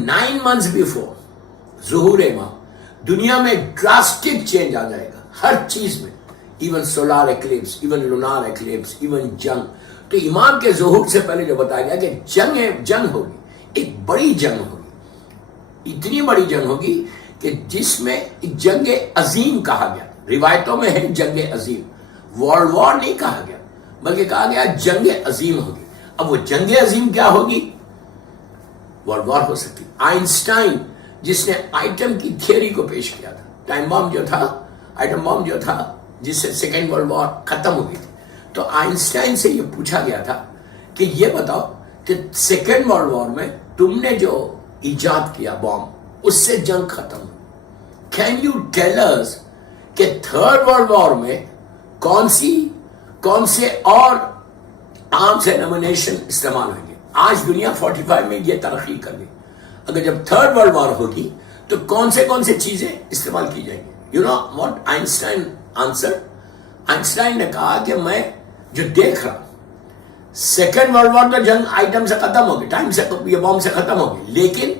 9 months before ظہور امام دنیا میں ڈراسٹک چینج آ جائے گا ہر چیز میں، even solar eclipse, even lunar eclipse, even جنگ. تو امام کے ظہور سے پہلے جو بتایا گیا کہ جنگ ہوگی، ایک بڑی جنگ ہوگی، اتنی بڑی جنگ ہوگی کہ جس میں جنگ عظیم کہا گیا. روایتوں میں ہے جنگ عظیم، ورلڈ وار نہیں کہا گیا بلکہ کہا گیا جنگ عظیم ہوگی. اب وہ جنگ عظیم کیا ہوگی؟ ورلڈ وار ہو سکتی. آئنسٹائن جس نے آئٹم کی تھیوری کو پیش کیا تھا، ٹائم بم جو تھا، آئٹم بم جو تھا جس سے سیکنڈ ورلڈ وار ختم ہو گئی تھی، تو آئنسٹائن سے یہ پوچھا گیا تھا کہ یہ بتاؤ کہ سیکنڈ ورلڈ وار میں تم نے جو ایجاد کیا بم، اس سے جنگ ختم ہو. کین یو ٹیل اس کہ تھرڈ ورلڈ وار میں کون سے اور آرمز اینڈ ایمونیشن استعمال ہوں گے؟ آج دنیا 45 میں یہ ترقی کر لی، اگر جب تھرڈ ورلڈ وار ہوگی تو کون سے چیزیں استعمال کی جائیں گی؟ You know what Einstein answer? Einstein نے کہا کہ میں جو دیکھ رہا ہوں سیکنڈ ورلڈ وار تو جنگ آئٹم سے ختم ہوگی، ٹائم سے یہ بم سے ختم ہوگی، لیکن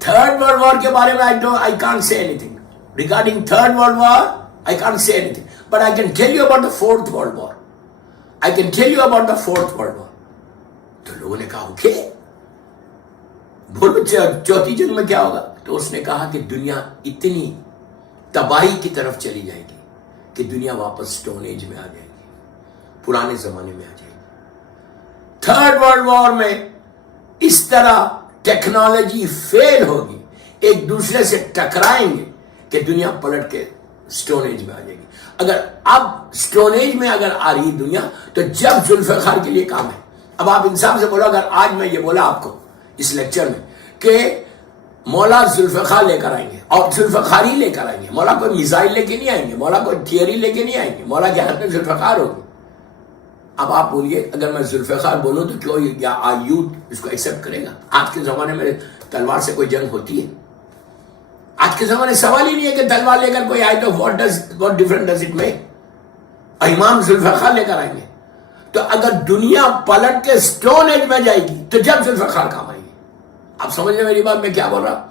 تھرڈ ورلڈ وار کے بارے میں I can't say anything. Regarding third world war, I can't say anything. But I can tell you about the fourth world war. I can tell you about the fourth world war. تو لوگوں نے کہا okay, بولو چوتھی جنگ میں کیا ہوگا؟ تو اس نے کہا کہ دنیا اتنی تباہی کی طرف چلی جائے گی کہ دنیا واپس سٹون ایج میں آ جائے گی، پرانے زمانے میں آ جائے گی. تھرڈ ورلڈ وار میں اس طرح ٹیکنالوجی فیل ہوگی، ایک دوسرے سے ٹکرائیں گے کہ دنیا پلٹ کے سٹون ایج میں آ جائے گی. اگر اب سٹون ایج میں اگر آ رہی دنیا تو جب ذوالفقار کے لیے کام ہے. اب آپ انصاف سے بولو، اگر آج میں یہ بولا آپ کو اس لیکچر میں کہ مولا ذوالفقار لے کر آئیں گے اور ذوالفقار ہی لے کر آئیں گے، مولا کوئی میزائل لے کے نہیں آئیں گے، مولا کوئی تھیوری لے کے نہیں آئیں گے، مولا کے ہاتھ میں ذوالفقار ہوگی. اب آپ بولیے اگر میں ذوالفقار بولوں تو کیوں یا یوتھ اس کو ایکسیپٹ کرے گا؟ آج کے زمانے میں تلوار سے کوئی جنگ ہوتی ہے؟ آج کے زمانے سوال ہی نہیں ہے کہ تلوار لے کر کوئی آئے تو what difference does it make؟ امام ذوالفقار لے کر آئیں گے. تو اگر دنیا پلٹ کے سٹون ایج میں جائے گی تو جب ذوالفقار کام آئے گی. آپ سمجھ لیں میری بات میں کیا بول رہا؟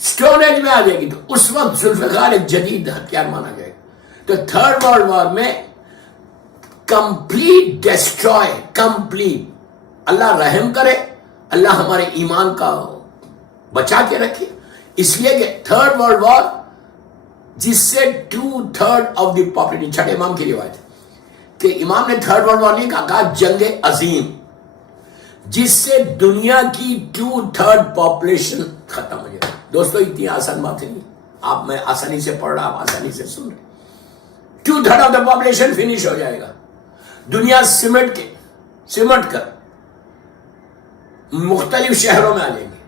سٹون ایج میں آ جائے گی تو اس وقت ذوالفقار ایک جدید ہتھیار مانا جائے گا. تو تھرڈ ورلڈ وار میں کمپلیٹ ڈسٹروائے، کمپلیٹ. اللہ رحم کرے، اللہ ہمارے ایمان کا بچا کے رکھے. اس لیے کہ تھرڈ ورلڈ وار جس سے 2/3 آف دی پاپولیشن، چھٹے امام کی روایت کہ امام نے تھرڈ ورلڈ وار نہیں کہا جنگ عظیم، جس سے دنیا کی 2/3 پاپولیشن ختم ہو جائے. دوستو اتنی آسان بات نہیں، آپ میں آسانی سے پڑھ رہا، آپ آسانی سے سن رہے. 2/3 آف دا پاپولیشن فنش ہو جائے گا. دنیا سمٹ کر مختلف شہروں میں آ جائیں گے.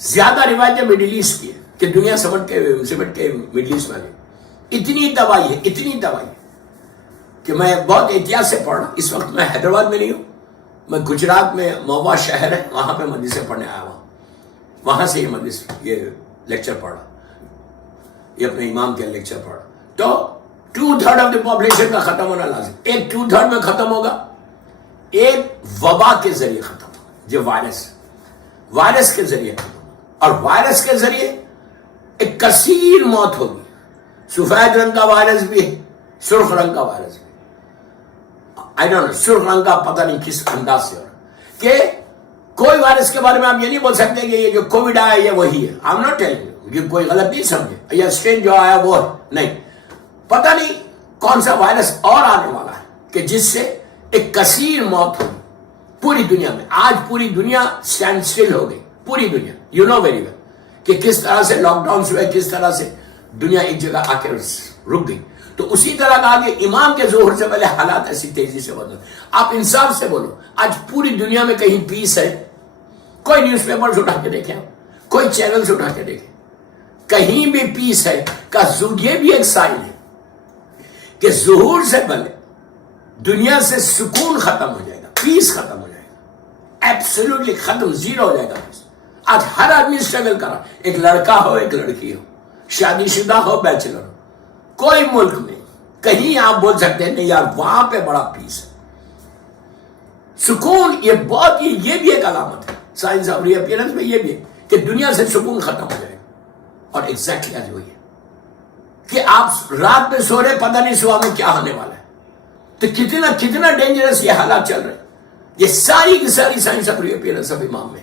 زیادہ روایتیں مڈل ایسٹ کی ہے کہ دنیا سمٹ کے مڈل ایسٹ میں آ جائے گی. اتنی تباہی ہے کہ میں بہت احتیاط سے پڑھ رہا. اس وقت میں حیدرآباد میں نہیں ہوں، میں گجرات میں مہوا شہر ہے، وہاں پہ مدرسے پڑھنے آیا ہوں. وہاں سے یہ لیکچر پڑھا، یہ اپنے امام کے لیکچر پڑھا. تو 2/3 آف دی پاپولیشن کا ختم ہونا لازم. ایک 2/3 میں ختم ہوگا، ایک وبا کے ذریعے ختم ہوگا، جو وائرس کے ذریعے ختم ہوگا. اور وائرس کے ذریعے ایک کثیر موت ہوگی. سفید رنگ کا وائرس بھی ہے، سرخ رنگ کا وائرس بھی. I don't know, سرخ رنگ کا پتہ نہیں کس انداز سے ہو رہا کہ کوئی وائرس کے بارے میں آپ یہ نہیں بول سکتے کہ یہ جو کووڈ آیا یہ وہی ہے. I'm not telling you، یہ کوئی غلط نہیں سمجھے، یہ اسٹرین جو آیا وہ نہیں. پتہ نہیں کون سا وائرس اور آنے والا ہے کہ جس سے ایک کثیر موت ہوگی پوری دنیا میں. آج پوری دنیا سٹینڈ سٹل ہو گئی، پوری دنیا. یو نو ویری ویل کہ کس طرح سے لاک ڈاؤن ہوئے، کس طرح سے دنیا ایک جگہ آ کے رک گئی. تو اسی طرح کہا کہ امام کے ظہور سے پہلے حالات ایسی تیزی سے بدل. آپ انصاف سے بولو، آج پوری دنیا میں کہیں پیس ہے؟ کوئی نیوز پیپر اٹھا کے دیکھیں، کوئی چینلز اٹھا کے دیکھیں، کہیں بھی پیس ہے کا؟ یہ بھی ایک سائن ہے کہ ظہور سے پہلے دنیا سے سکون ختم ہو جائے گا، پیس ختم ہو جائے گا، ایبسولوٹلی ختم، زیرو ہو جائے گا. آج ہر آدمی اسٹرگل کر رہا، ایک لڑکا ہو، ایک لڑکی ہو، شادی شدہ ہو، بیچلر ہو، کوئی ملک میں کہیں آپ بول سکتے ہیں نہیں یار وہاں پہ بڑا پیس ہے، سکون. یہ بہت یہ بھی ایک علامت ہے سائنس آف ری اپیئرنس میں. یہ بھی ہے کہ دنیا سے سکون ختم ہو جائے گا. اور ایگزیکٹلی آج وہی ہے کہ آپ رات میں سو رہے, پتہ نہیں صبح میں کیا ہونے والا ہے. تو کتنا ڈینجرس یہ حالات چل رہے ہیں. یہ ساری کی ساری سائنس آف ریپیئرنس آف امام میں.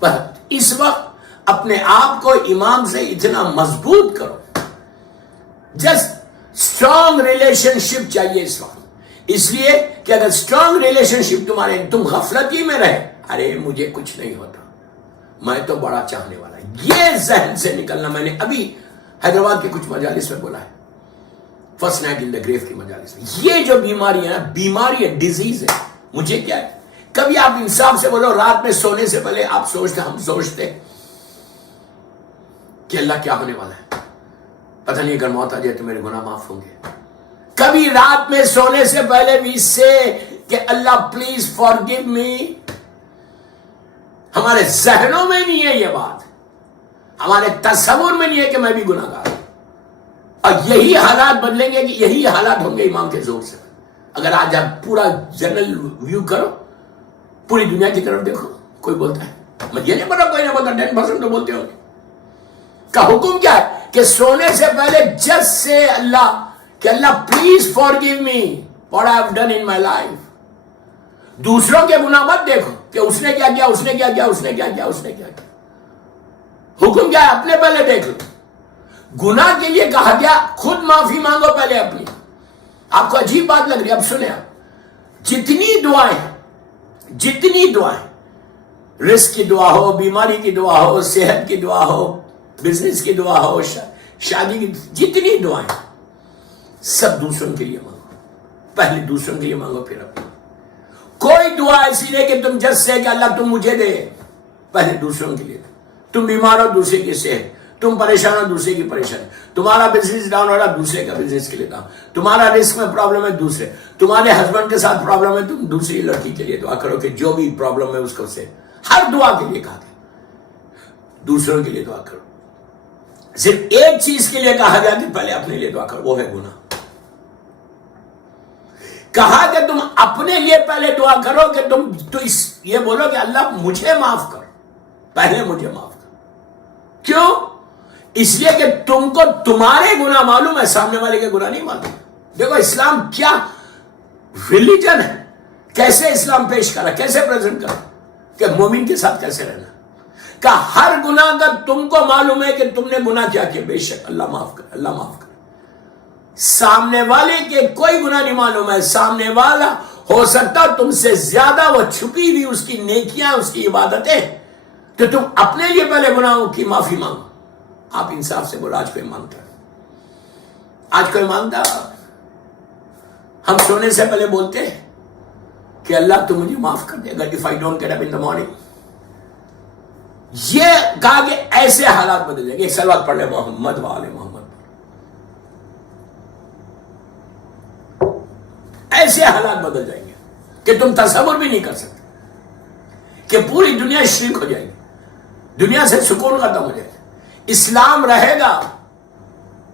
بس اس وقت اپنے آپ کو امام سے اتنا مضبوط کرو. جسٹ اسٹرانگ ریلیشن شپ چاہیے اس وقت. اس لیے کہ اگر اسٹرانگ ریلیشن شپ تمہارے, تم غفلتی میں رہے, ارے مجھے کچھ نہیں ہوتا, میں تو بڑا چاہنے والا, یہ ذہن سے نکلنا. میں نے ابھی حیدرآباد کے کچھ مجالس میں بولا ہے, فرسٹ نائٹ ان دا گریو کی مجالس میں, یہ جو بیماری ہے نا, بیماری ہے, ڈیزیز ہے. مجھے کیا ہے, کبھی آپ انصاف سے بولو, رات میں سونے سے پہلے آپ سوچتے, ہم سوچتے کہ اللہ کیا ہونے والا ہے, پتہ نہیں اگر موت آ جائے تو میرے گناہ معاف ہوں گے. کبھی رات میں سونے سے پہلے بھی سے کہ اللہ پلیز فارگیو می. ہمارے ذہنوں میں نہیں ہے یہ بات, ہمارے تصور میں نہیں ہے کہ میں بھی گناہ گار ہوں. اور یہی حالات بدلیں گے, کہ یہی حالات ہوں گے امام کے زور سے. اگر آج آپ پورا جنرل ویو کرو, پوری دنیا کی طرف دیکھو, کوئی بولتا ہے, مجھے نہیں پتا, کوئی نہیں بولتا, 10% تو بولتے ہوں گے. کا حکم کیا ہے کہ سونے سے پہلے جس سے اللہ, کہ اللہ please forgive me what I have done in my life. دوسروں کے گناہ مت دیکھو کہ اس نے کیا کیا, اس نے کیا کیا, اس نے کیا کیا, اس نے کیا کیا. حکم کیا ہے, اپنے پہلے دیکھ لو. گناہ کے لیے کہا گیا خود معافی مانگو پہلے اپنی. آپ کو عجیب بات لگ رہی ہے, اب سنیں آپ, جتنی دعائیں, رزق کی دعا ہو, بیماری کی دعا ہو, صحت کی دعا ہو, بزنس کی دعا ہو, شادی کی, جتنی دعائیں, سب دوسروں کے لیے مانگو. پہلے دوسروں کے لیے مانگو, پھر اپنے. کوئی دعا ایسی نہیں کہ تم جس سے کہ اللہ تم مجھے دے, پہلے دوسروں کے لیے. تم بیمار ہو, دوسرے کی صحت, تم پریشان ہو, دوسرے کی پریشانی, تمہارا بزنس ڈاؤن ہو رہا, دوسرے کا بزنس کے لیے دعا, تمہارا رزق میں پرابلم ہے, دوسرے, تمہارے ہسبینڈ کے ساتھ پرابلم ہے, تم دوسری لڑکی کے لیے دعا کرو کہ جو بھی پرابلم ہے اس کو سے. ہر دعا کے لیے کہا گیا دوسروں کے لیے دعا کرو. صرف ایک چیز کے لیے کہا گیا کہ پہلے اپنے لیے دعا کرو, وہ ہے گناہ. کہا کہ تم اپنے لیے پہلے دعا کرو, کہ تم تو یہ بولو کہ اللہ مجھے معاف کر, پہلے مجھے معاف کر. کیوں؟ اس لیے کہ تم کو تمہارے گناہ معلوم ہے, سامنے والے کے گناہ نہیں معلوم. دیکھو اسلام کیا ریلیجن ہے, کیسے اسلام پیش کرا, کیسے پریزنٹ کرا, کہ مومن کے ساتھ کیسے رہنا. کہ ہر گناہ کا تم کو معلوم ہے کہ تم نے گناہ کیا کیا, بے شک اللہ معاف کر, اللہ معاف کر. سامنے والے کے کوئی گناہ نہیں معلوم ہے, سامنے والا ہو سکتا تم سے زیادہ وہ چھپی ہوئی اس کی نیکیاں, اس کی عبادتیں, کہ تم اپنے لیے پہلے گناہوں کی معافی مانگو. آپ انصاف سے بولو, آج کوئی مانگتا ہے, آج کوئی مانگتا. ہم سونے سے پہلے بولتے ہیں کہ اللہ تو مجھے معاف کر دے اگر if I don't get up in the morning. یہ کہا کہ ایسے حالات بدل جائیں گے. ایک سلوات پڑھ لے, محمد وآل محمد. ایسے حالات بدل جائیں گے کہ تم تصور بھی نہیں کر سکتے, کہ پوری دنیا شرک ہو جائے گی, دنیا سے سکون ختم ہو جائے گا. اسلام رہے گا,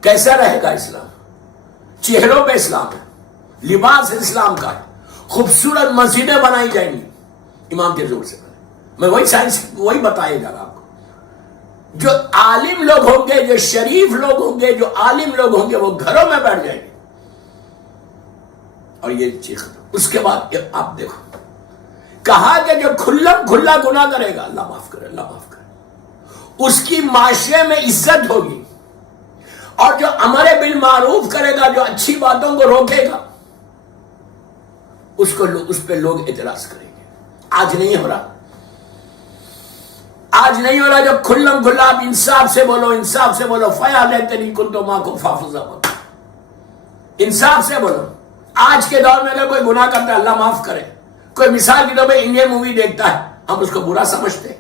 کیسا رہے گا اسلام؟ چہروں پہ اسلام ہے, لباس اسلام کا ہے, خوبصورت مسجدیں بنائی جائیں گی امام کے زور سے. میں وہی سائنس وہی بتائے گا آپ کو. جو عالم لوگ ہوں گے, جو شریف لوگ ہوں گے, جو عالم لوگ ہوں گے, وہ گھروں میں بیٹھ جائیں گے. اور یہ چیز اس کے بعد آپ دیکھو, کہا کہ جو کھلا گناہ کرے گا, اللہ معاف کرے, اللہ معاف کرے, اس کی معاشرے میں عزت ہوگی. اور جو امر بالمعروف کرے گا, جو اچھی باتوں کو روکے گا, اس پہ لوگ اعتراض کریں گے. آج نہیں ہو رہا, آج نہیں ہو رہا. جو کھلا آپ انصاف سے بولو, انصاف سے بولو. فیا لیتنی کنت معکم فافضا, انصاف سے بولو. آج کے دور میں اگر کوئی گناہ کرتا ہے, اللہ معاف کرے. کوئی مثال کے طور پہ انڈین مووی دیکھتا ہے, ہم اس کو برا سمجھتے.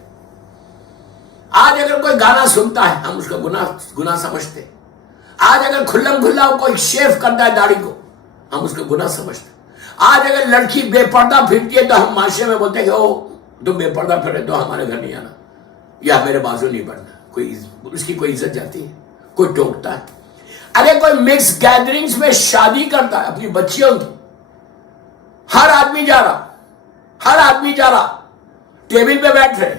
آج اگر کوئی گانا سنتا ہے, ہم اس کو گناہ سمجھتے. آج اگر کھلا کوئی شیف کرتا ہے داڑھی کو, ہم اس کو گناہ سمجھتے. آج اگر لڑکی بے پردہ پھرتی ہے تو ہم معاشرے میں بولتے ہیں کہ او تم بے پردہ پھرے تو ہمارے گھر نہیں آنا, یا میرے بازو نہیں بڑھنا. کوئی اس کی کوئی عزت جاتی ہے, کوئی ٹوکتا ہے. اگر کوئی مکس گیدرنگز میں شادی کرتا ہے اپنی بچیوں کی, ہر آدمی جا رہا, ٹیبل پہ بیٹھ رہے,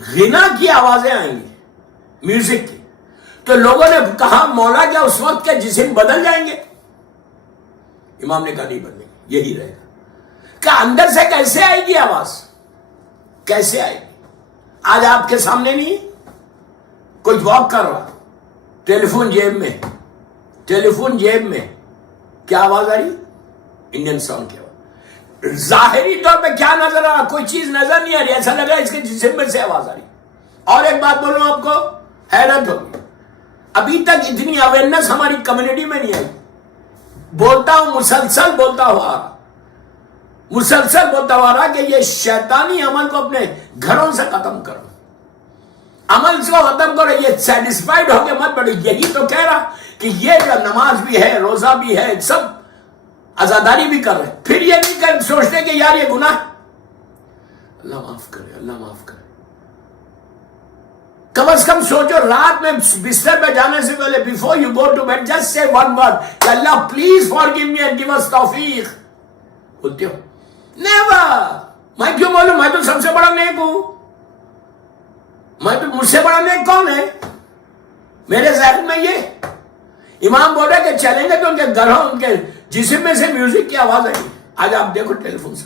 غنا کی آوازیں آئیں گی، میوزک کی، تو لوگوں نے کہا مولا کیا اس وقت کے جسم بدل جائیں گے؟ امام نے کہا نہیں بدلیں گے، یہی رہے گا۔ کہ اندر سے کیسے آئے گی آواز؟ کیسے آئے گی؟ آج آپ کے سامنے نہیں، کچھ واک کر رہا، ٹیلیفون جیب میں، کیا آواز آ رہی؟ انڈین سانگ کی آواز۔ ظاہری طور پہ کیا نظر آ رہا؟ کوئی چیز نظر نہیں آ رہی، ایسا لگ رہا ہے اس کے جسم میں سے آواز آ رہی۔ اور ایک بات بولوں آپ کو، حیرت ہوگی، ابھی تک اتنی اویئرنیس ہماری کمیونٹی میں نہیں آئی۔ بولتا ہوں، مسلسل بولتا ہوا رہا کہ یہ شیطانی عمل کو اپنے گھروں سے ختم کرو، عمل سے ختم کرو، یہ سیٹسفائیڈ ہو کے مت بیٹھو۔ یہی تو کہہ رہا کہ یہ جو نماز بھی ہے، روزہ بھی ہے، سب عزاداری بھی کر رہے، پھر یہ نہیں سوچتے کہ یار یہ گناہ، اللہ معاف کرے، اللہ معاف کرے۔ کم از کم سوچو، رات میں بستر پہ جانے سے پہلے before you go to bed just say one word کہ اللہ please forgive me and give us توفیق۔ بولتے ہو؟ نیور۔ میں کیوں بولوں؟ میں تو سب سے بڑا نیک ہوں، مجھ سے بڑا نیک کون ہے؟ میرے ذہن میں یہ امام بول رہے کہ چلیں گے تو ان کے گھروں، ان کے جسم میں سے میوزک کی آواز آئی۔ آج آپ دیکھو ٹیلیفون سے